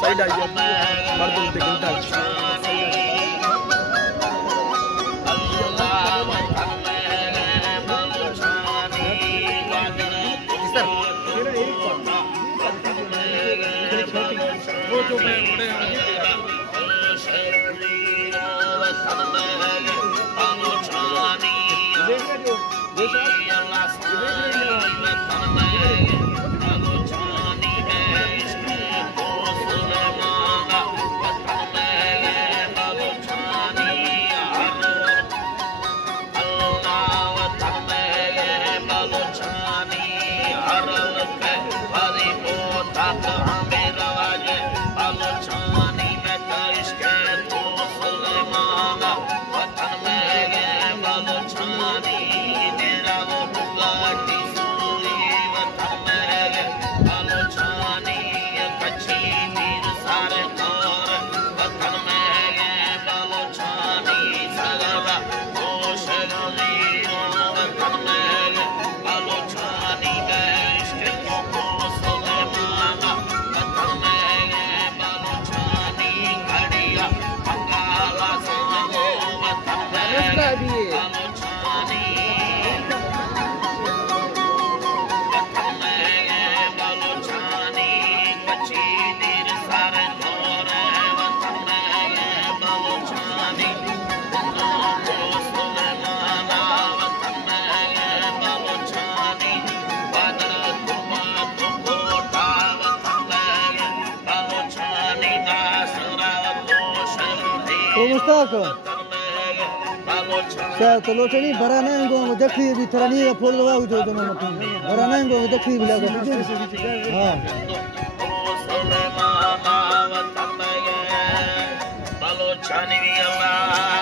side I मर्दों के घंटा वो जो बड़े तो लोटनी भरा नहीं गो देखी भी थरानी का फोड़ दवा उठो तो मत भरा नहीं गो देखी भी लगा हां बालो छानी भी अल्लाह